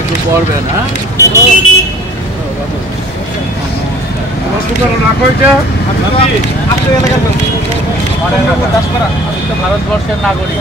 একটু পড়বেন, হ্যাঁ? ভারতবর্ষের নাগরিক।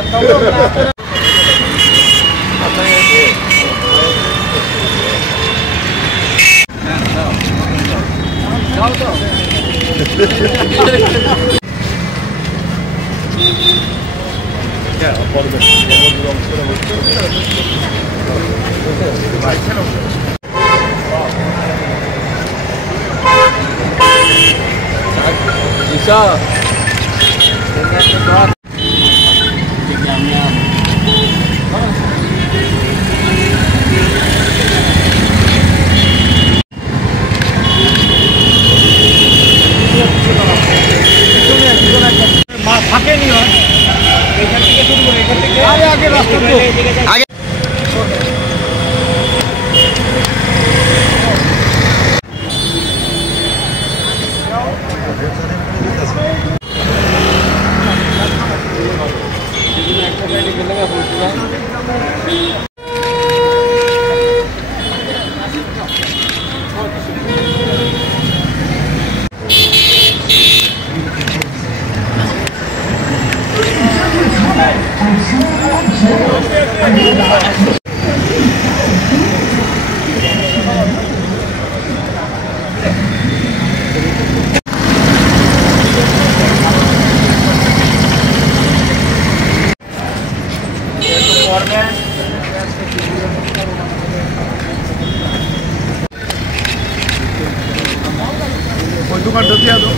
দোকানটা দিয়ে দাও।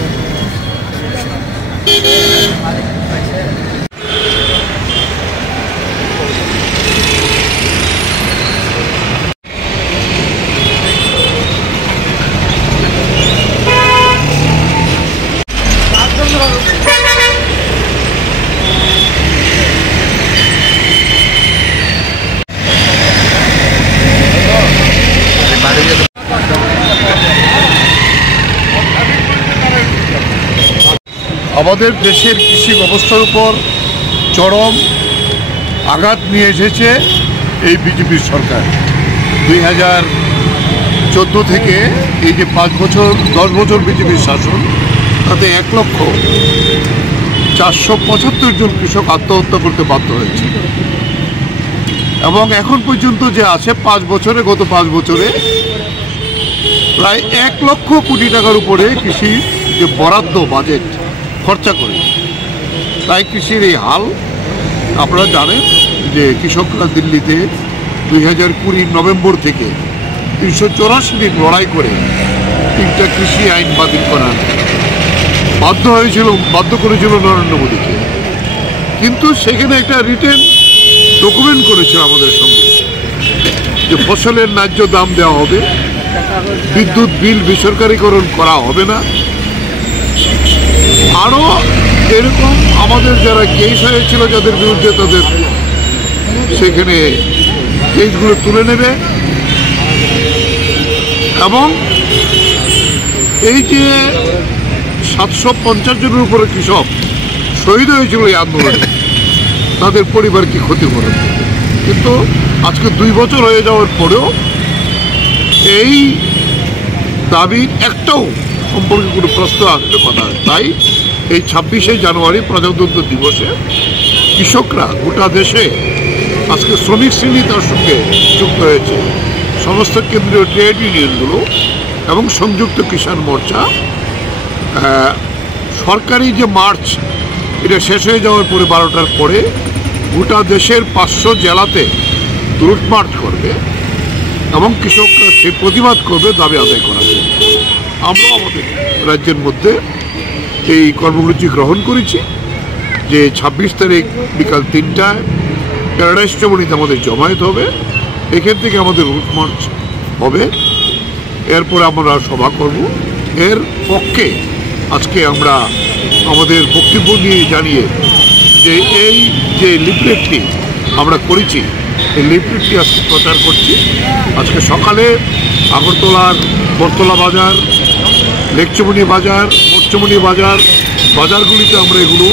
আমাদের দেশের কৃষি ব্যবস্থার উপর চরম আঘাত নিয়ে এসেছে এই বিজেপির সরকার। 2014 থেকে এই যে 5 বছর 10 বছর বিজেপির শাসন, তাতে 1,475,000 জন কৃষক আত্মহত্যা করতে বাধ্য হয়েছে। এবং এখন পর্যন্ত যে আছে 5 বছরে, গত 5 বছরে প্রায় 1 লক্ষ কোটি টাকার উপরে কৃষি যে বরাদ্দ বাজেট খরচা করে, তাই কৃষির এই হাল। আপনারা জানেন যে কৃষকরা দিল্লিতে 2020 নভেম্বর থেকে 384 দিন লড়াই করে 3টা কৃষি আইন বাতিল করার বাধ্য করেছিল নরেন্দ্র মোদীকে। কিন্তু সেখানে একটা রিটেন ডকুমেন্ট করেছিল আমাদের সঙ্গে যে ফসলের ন্যায্য দাম দেওয়া হবে, বিদ্যুৎ বিল বেসরকারীকরণ করা হবে না, আরও এরকম আমাদের যারা কেস হয়েছিল যাদের বিরুদ্ধে তাদের সেখানে কেসগুলো তুলে নেবে। এবং এই যে 750 জনের উপরে কৃষক শহীদ হয়েছিল এই আন্দোলনে, তাদের পরিবারকে ক্ষতিপূরণ। কিন্তু আজকে 2 বছর হয়ে যাওয়ার পরেও এই দাবির একটাও সম্পর্কে কোনো প্রশ্ন আসলে কথা। তাই এই 26শে জানুয়ারি প্রজাতন্ত্র দিবসে কৃষকরা গোটা দেশে আজকে শ্রমিক শ্রেণী তার সঙ্গে যুক্ত হয়েছে। সমস্ত কেন্দ্রীয় ট্রেড ইউনিয়নগুলো এবং সংযুক্ত কিষাণ মোর্চা সরকারি যে মার্চ এটা শেষ হয়ে যাওয়ার পরে 12টার পরে গোটা দেশের 500 জেলাতে রুট মার্চ করবে এবং কৃষকরা সে প্রতিবাদ করবে দাবি আদায় করার জন্য। আমরাও আমাদের রাজ্যের মধ্যে এই কর্মসূচি গ্রহণ করেছি যে 26 তারিখ বিকাল 3টায় প্যারাডাইস চমনিতে আমাদের জমায়েত হবে। এখান থেকে আমাদের রুট মার্চ হবে, এরপরে আমরা সভা করব। এর পক্ষে আজকে আমরা আমাদের বক্তব্য নিয়ে জানিয়ে যে এই যে লিফলেটটি আমরা করেছি এই লিফলেটটি আজকে প্রচার করছি। আজকে সকালে আগরতলার বটতলা বাজার, লেকচুমনি বাজার, মোর্চমনি বাজার, বাজারগুলিতে আমরা এগুলো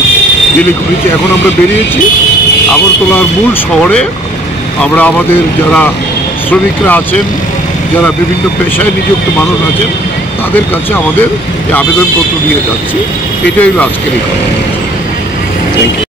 বিলি করেছি। এখন আমরা বেরিয়েছি আগরতলার মূল শহরে। আমরা আমাদের যারা শ্রমিকরা আছেন, যারা বিভিন্ন পেশায় নিযুক্ত মানুষ আছেন, তাদের কাছে আমাদের এই আবেদনপত্র নিয়ে যাচ্ছি। এটাই হলো আজকের এই কথা। Thank you.